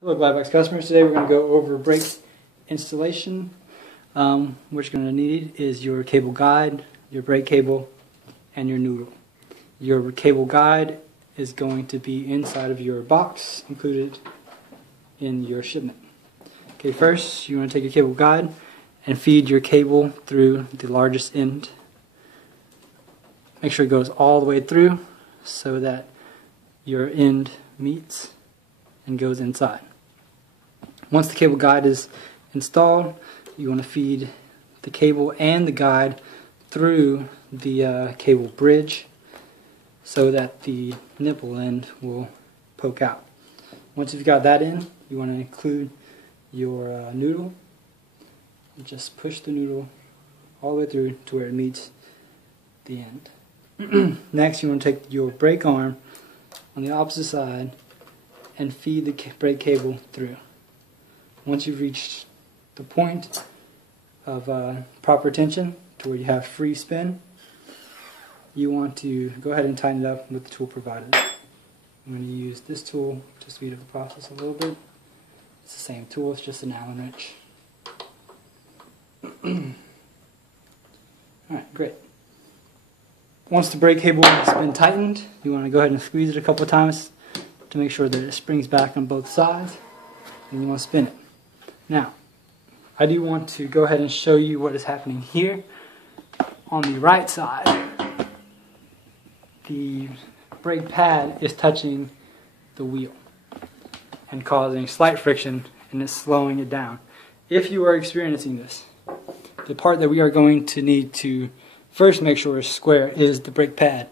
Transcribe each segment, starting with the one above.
Hello Blackbox customers, today we're going to go over brake installation. What you're going to need is your cable guide, your brake cable, and your noodle. Your cable guide is going to be inside of your box included in your shipment. Okay, first you want to take your cable guide and feed your cable through the largest end. Make sure it goes all the way through so that your end meets and goes inside. Once the cable guide is installed, you want to feed the cable and the guide through the cable bridge so that the nipple end will poke out. Once you've got that in, you want to include your noodle. And just push the noodle all the way through to where it meets the end. Next, you want to take your brake arm on the opposite side and feed the brake cable through. Once you've reached the point of proper tension to where you have free spin, you want to go ahead and tighten it up with the tool provided. I'm going to use this tool to speed up the process a little bit. It's the same tool, it's just an Allen wrench. Alright, great. Once the brake cable has been tightened, you want to go ahead and squeeze it a couple of times to make sure that it springs back on both sides, and you want to spin it. Now, I do want to go ahead and show you what is happening here. On the right side, the brake pad is touching the wheel and causing slight friction, and it's slowing it down. If you are experiencing this, the part that we are going to need to first make sure is square is the brake pad.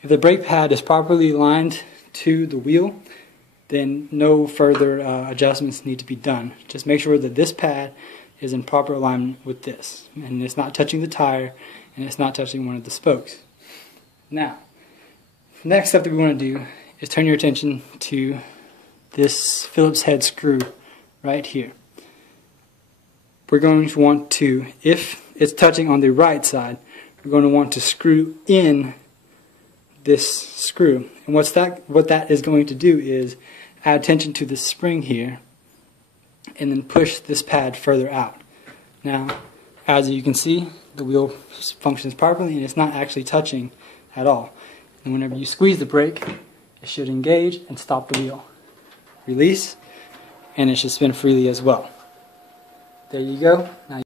If the brake pad is properly aligned to the wheel, then no further adjustments need to be done. Just make sure that this pad is in proper alignment with this, and it's not touching the tire, and it's not touching one of the spokes. Now, next step that we want to do is turn your attention to this Phillips head screw right here. We're going to want to, if it's touching on the right side, we're going to want to screw in this screw. And what that is going to do is add tension to the spring here and then push this pad further out. Now, as you can see, the wheel functions properly and it's not actually touching at all. And whenever you squeeze the brake, it should engage and stop the wheel. Release, and it should spin freely as well. There you go. Now